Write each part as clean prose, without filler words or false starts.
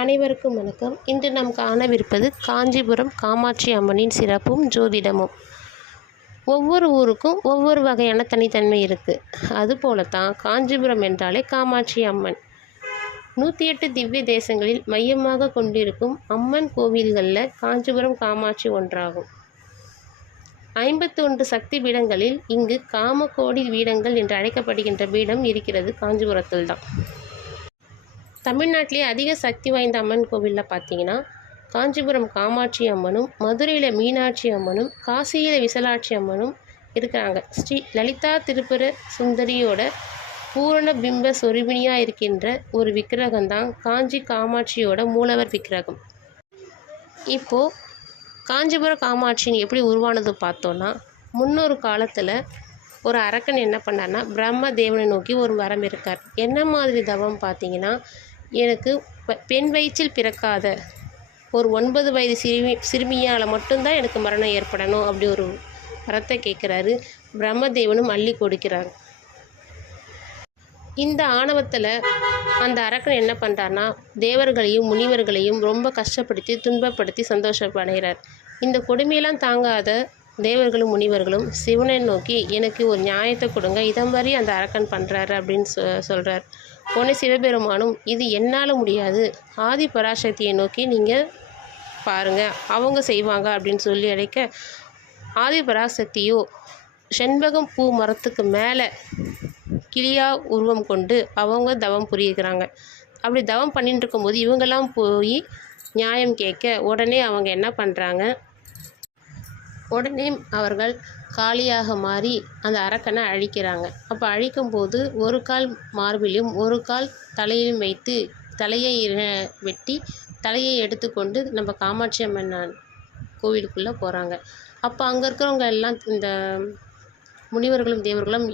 அனைவருக்கும் வணக்கம். இன்று நாம் காணவிருப்பது காஞ்சிபுரம் காமாட்சி அம்மனின் சிறப்பும் ஜோதிடமும். ஒவ்வொரு ஊருக்கும் ஒவ்வொரு வகையான தனித்தன்மை இருக்குது. அதுபோல தான் காஞ்சிபுரம் என்றாலே காமாட்சி அம்மன். 108 திவ்ய தேசங்களில் மையமாக கொண்டிருக்கும் அம்மன் கோவில்களில் காஞ்சிபுரம் காமாட்சி ஒன்றாகும். 51 சக்தி பீடங்களில் இங்கு காமகோடி பீடங்கள் என்று அழைக்கப்படுகின்ற பீடம் இருக்கிறது காஞ்சிபுரத்தில் தான். தமிழ்நாட்டிலே அதிக சக்தி வாய்ந்த அம்மன் கோவிலில் பார்த்தீங்கன்னா காஞ்சிபுரம் காமாட்சி அம்மனும், மதுரையில் மீனாட்சி அம்மனும், காசியில் விசாலாட்சி அம்மனும் இருக்கிறாங்க. ஸ்ரீ லலிதா திருப்புர சுந்தரியோட பூரண பிம்ப சொருபினியாக இருக்கின்ற ஒரு விக்கிரகம்தான் காஞ்சி காமாட்சியோட மூலவர் விக்கிரகம். இப்போது காஞ்சிபுரம் காமாட்சின்னு எப்படி உருவானது பார்த்தோன்னா, முன்னொரு காலத்தில் ஒரு அரக்கன் என்ன பண்ணார்னா பிரம்ம தேவனை நோக்கி ஒரு வரம் இருக்கார். என்ன மாதிரி தவம் பார்த்தீங்கன்னா, எனக்கு பெண் வயிற்றில் பிறக்காத ஒரு 9 வயது சிறுமியால் மட்டும்தான் எனக்கு மரணம் ஏற்படணும் அப்படி ஒரு வரத்தை கேட்குறாரு. பிரம்மதேவனும் அள்ளி கொடுக்கிறார். இந்த ஆணவத்தில் அந்த அரக்கன் என்ன பண்ணுறாருனா தேவர்களையும் முனிவர்களையும் ரொம்ப கஷ்டப்படுத்தி துன்பப்படுத்தி சந்தோஷப்படைகிறார். இந்த கொடுமையெல்லாம் தாங்காத தேவர்களும் முனிவர்களும் சிவனை நோக்கி எனக்கு ஒரு நியாயத்தை கொடுங்க, இதை மாதிரி அந்த அரக்கன் பண்ணுறாரு அப்படின்னு சொல்கிறார். உடனே சிவபெருமானும் இது என்னால் முடியாது, ஆதி பராசக்தியை நோக்கி நீங்கள் பாருங்கள், அவங்க செய்வாங்க அப்படின்னு சொல்லி அழைக்க, ஆதி பராசக்தியோ செண்பகம் பூ மரத்துக்கு மேலே கிளியா உருவம் கொண்டு அவங்க தவம் புரியுறாங்க. அப்படி தவம் பண்ணிட்டு இருக்கும்போது இவங்கெல்லாம் போய் நியாயம் கேட்க, உடனே அவங்க என்ன பண்ணுறாங்க, உடனே அவர்கள் காளியாக மாறி அந்த அரக்கனை அழிக்கிறாங்க. அப்போ அழிக்கும்போது ஒரு கால் மார்பிலும் ஒரு கால் தலையிலும் வைத்து தலையை வெட்டி தலையை எடுத்துக்கொண்டு நம்ம காமாட்சி அம்மன் கோவிலுக்குள்ளே போகிறாங்க. அப்போ அங்கே இருக்கிறவங்க எல்லாம் இந்த முனிவர்களும் தேவர்களும்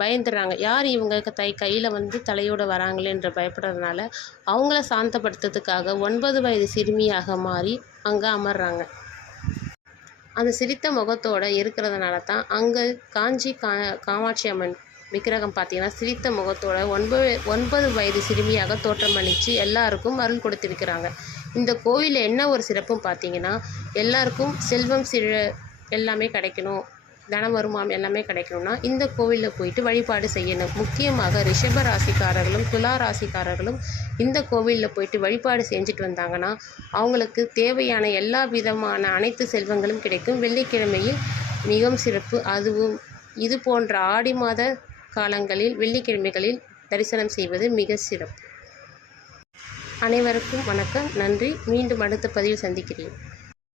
பயந்துடுறாங்க. யார் இவங்க கையில் வந்து தலையோடு வராங்களேன்ற பயப்படுறதுனால அவங்கள சாந்தப்படுத்துறதுக்காக 9 வயது சிறுமியாக மாறி அங்கே அமர்றாங்க. அந்த சிரித்த முகத்தோடு இருக்கிறதுனால தான் அங்கே காஞ்சி காமாட்சி அம்மன் விக்கிரகம் பார்த்திங்கன்னா சிரித்த முகத்தோட 9 வயது சிறுமியாக தோற்றமளித்து எல்லாருக்கும் அருள் கொடுத்திருக்கிறாங்க. இந்த கோவிலில் என்ன ஒரு சிறப்பும் பார்த்திங்கன்னா, எல்லாருக்கும் செல்வம் எல்லாமே கிடைக்கணும், தன வருமானம் எல்லாமே கிடைக்கணும்னா இந்த கோவிலில் போயிட்டு வழிபாடு செய்யணும். முக்கியமாக ரிஷப ராசிக்காரர்களும் துலா ராசிக்காரர்களும் இந்த கோவிலில் போயிட்டு வழிபாடு செஞ்சுட்டு வந்தாங்கன்னா அவங்களுக்கு தேவையான எல்லா விதமான அனைத்து செல்வங்களும் கிடைக்கும். வெள்ளிக்கிழமையில் மிகவும் சிறப்பு. அதுவும் இது போன்ற ஆடி மாத காலங்களில் வெள்ளிக்கிழமைகளில் தரிசனம் செய்வது மிக சிறப்பு. அனைவருக்கும் வணக்கம், நன்றி. மீண்டும் அடுத்த பதிவில் சந்திக்கிறேன்.